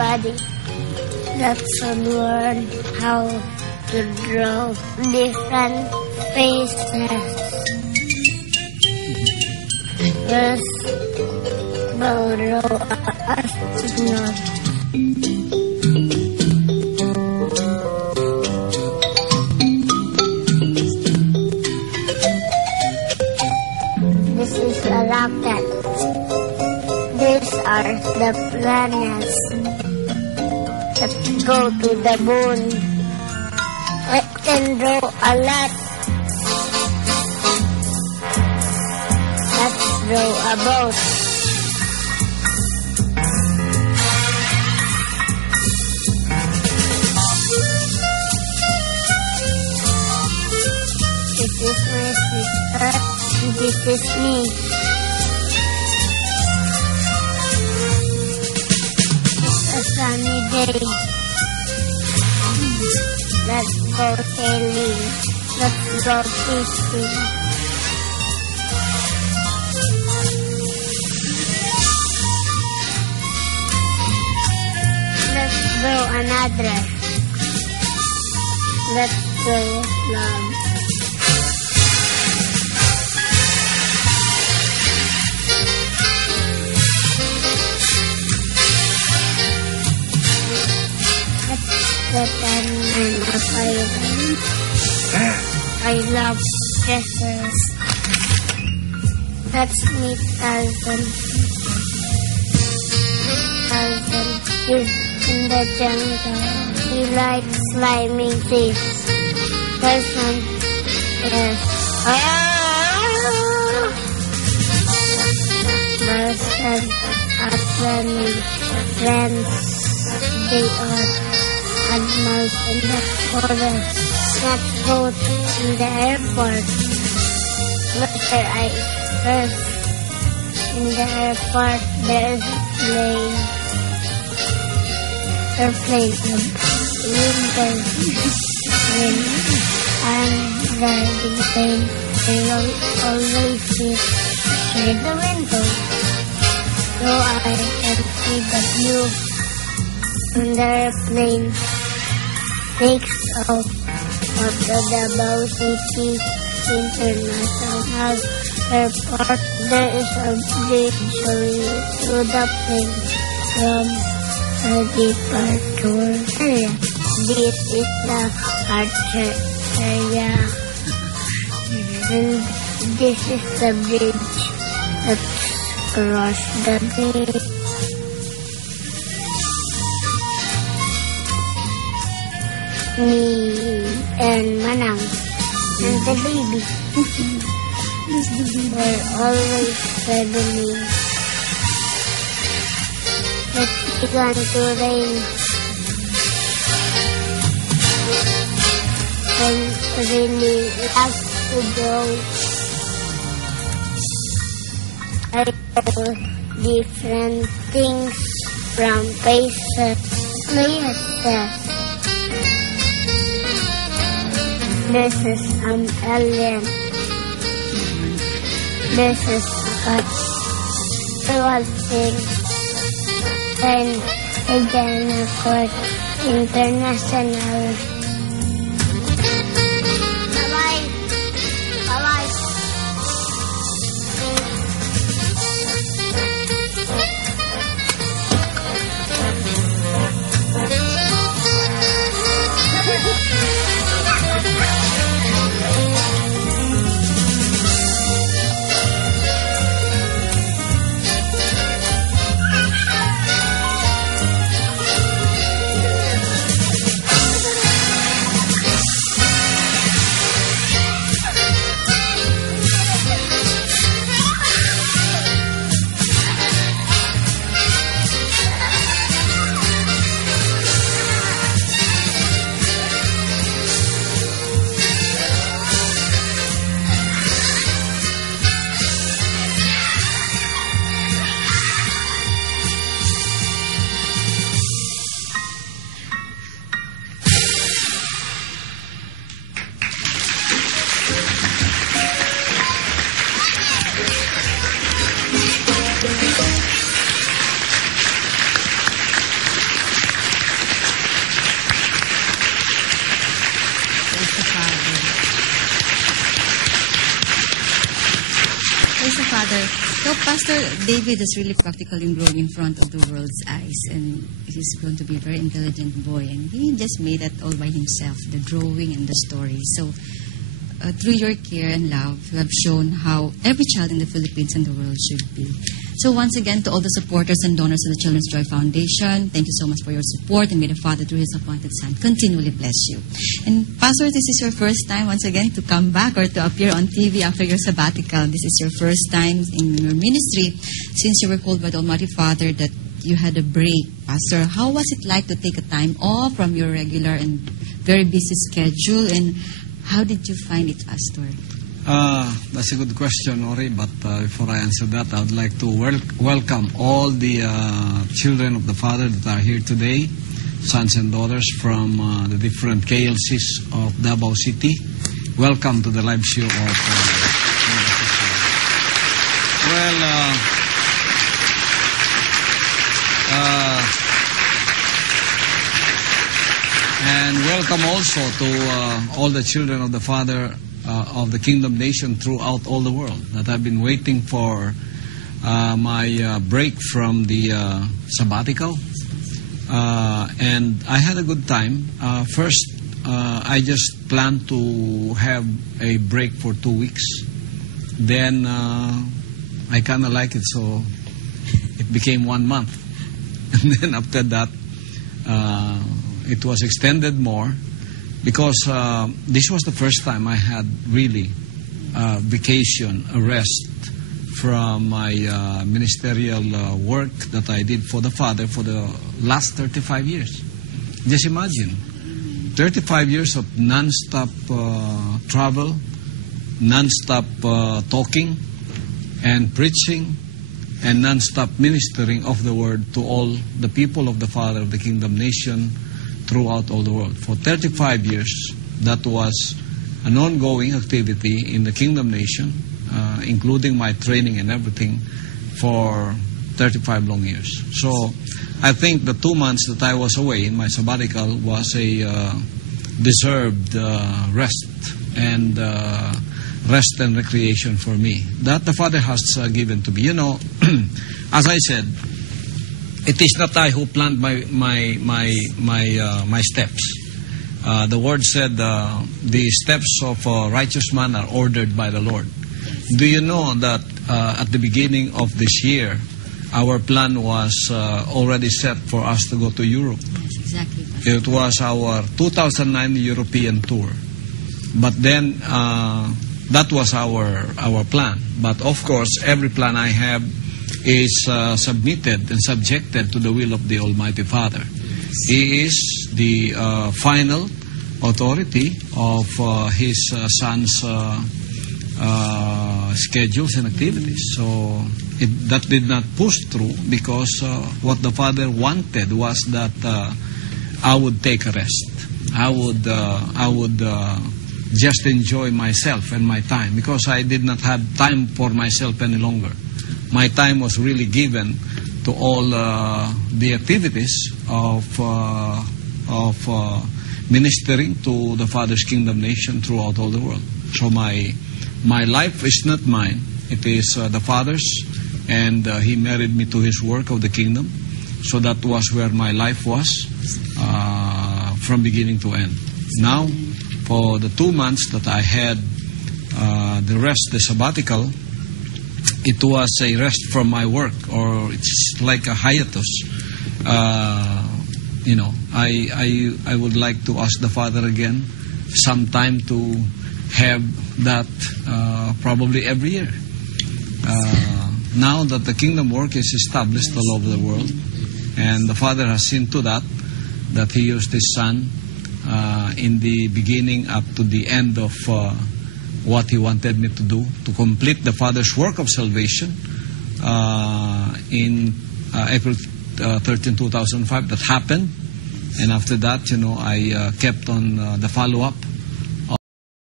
everybody. Let's learn how to draw different faces. First, we'll draw an astronaut. This is a rocket. These are the planets that go to the moon. I can draw a lot. Let's draw a boat. This is my sister. This is me. It's a sunny day. Let's go sailing. Let's go fishing. Let's go another. Let's go love. That I'm a pirate. I love treasures. Let's meet Tarzan. Tarzan is in the jungle. He likes climbing trees. Tarzan is Tarzan are friends. They are animals in the forest, not boat in the airport. Mr. I first. In the airport, there is a plane. Airplane of winter. When I'm driving the plane, I will always sit by the window, so I can see the view. And the airplane takes off after the Davao City International Airport. There is a bridge showing to the plane from the departure area. This is the departure area. And this is the bridge. Let's cross the bridge. Me and Manang and the baby. We're always cuddling. It began to rain. And really loves to go. I know different things from places. This is an alien. This is a watching and again for international. Bye-bye. Bye-bye. so, Father, so Pastor David is really practical in growing in front of the world's eyes, and he's going to be a very intelligent boy, and he just made that all by himself, the drawing and the story. So, through your care and love, you have shown how every child in the Philippines and the world should be. So once again, to all the supporters and donors of the Children's Joy Foundation, thank you so much for your support, and may the Father, through His appointed Son, continually bless you. And Pastor, this is your first time, once again, to come back or to appear on TV after your sabbatical. This is your first time in your ministry since you were called by the Almighty Father that you had a break. Pastor, how was it like to take a time off from your regular and very busy schedule, and how did you find it, Pastor? That's a good question, Ori, but before I answer that, I would like to welcome all the children of the Father that are here today, sons and daughters from the different KLCs of Davao City. Welcome to the live show of and welcome also to all the children of the Father of the Kingdom Nation throughout all the world that have been waiting for my break from the sabbatical. And I had a good time. First, I just planned to have a break for 2 weeks. Then I kind of like it, so it became 1 month. And then after that, it was extended more, because this was the first time I had really vacation, a rest from my ministerial work that I did for the Father for the last 35 years. Just imagine, 35 years of non-stop travel, non-stop talking and preaching, and non-stop ministering of the Word to all the people of the Father of the Kingdom Nation throughout all the world. For 35 years, that was an ongoing activity in the Kingdom Nation, including my training and everything, for 35 long years. So I think the 2 months that I was away in my sabbatical was a deserved rest and recreation for me that the Father has given to me. You know, as I said, it is not I who planned my steps. The Word said the steps of a righteous man are ordered by the Lord. Do you know that at the beginning of this year, our plan was already set for us to go to Europe? Yes, exactly. It was our 2009 European tour. But then that was our plan. But of course, every plan I have is submitted and subjected to the will of the Almighty Father. He is the final authority of His Son's schedules and activities. So that did not push through, because what the Father wanted was that I would take a rest. I would just enjoy myself and my time, because I did not have time for myself any longer. My time was really given to all the activities of ministering to the Father's Kingdom Nation throughout all the world. So my life is not mine. It is the Father's, and He married me to His work of the kingdom. So that was where my life was from beginning to end. Now, for the 2 months that I had the sabbatical, it was a rest from my work, or it's like a hiatus. You know, I would like to ask the Father again sometime to have that probably every year. Now that the kingdom work is established all over the world, and the Father has seen to that He used His Son in the beginning up to the end of what He wanted me to do, to complete the Father's work of salvation in April 13, 2005. That happened. And after that, you know, I kept on the follow-up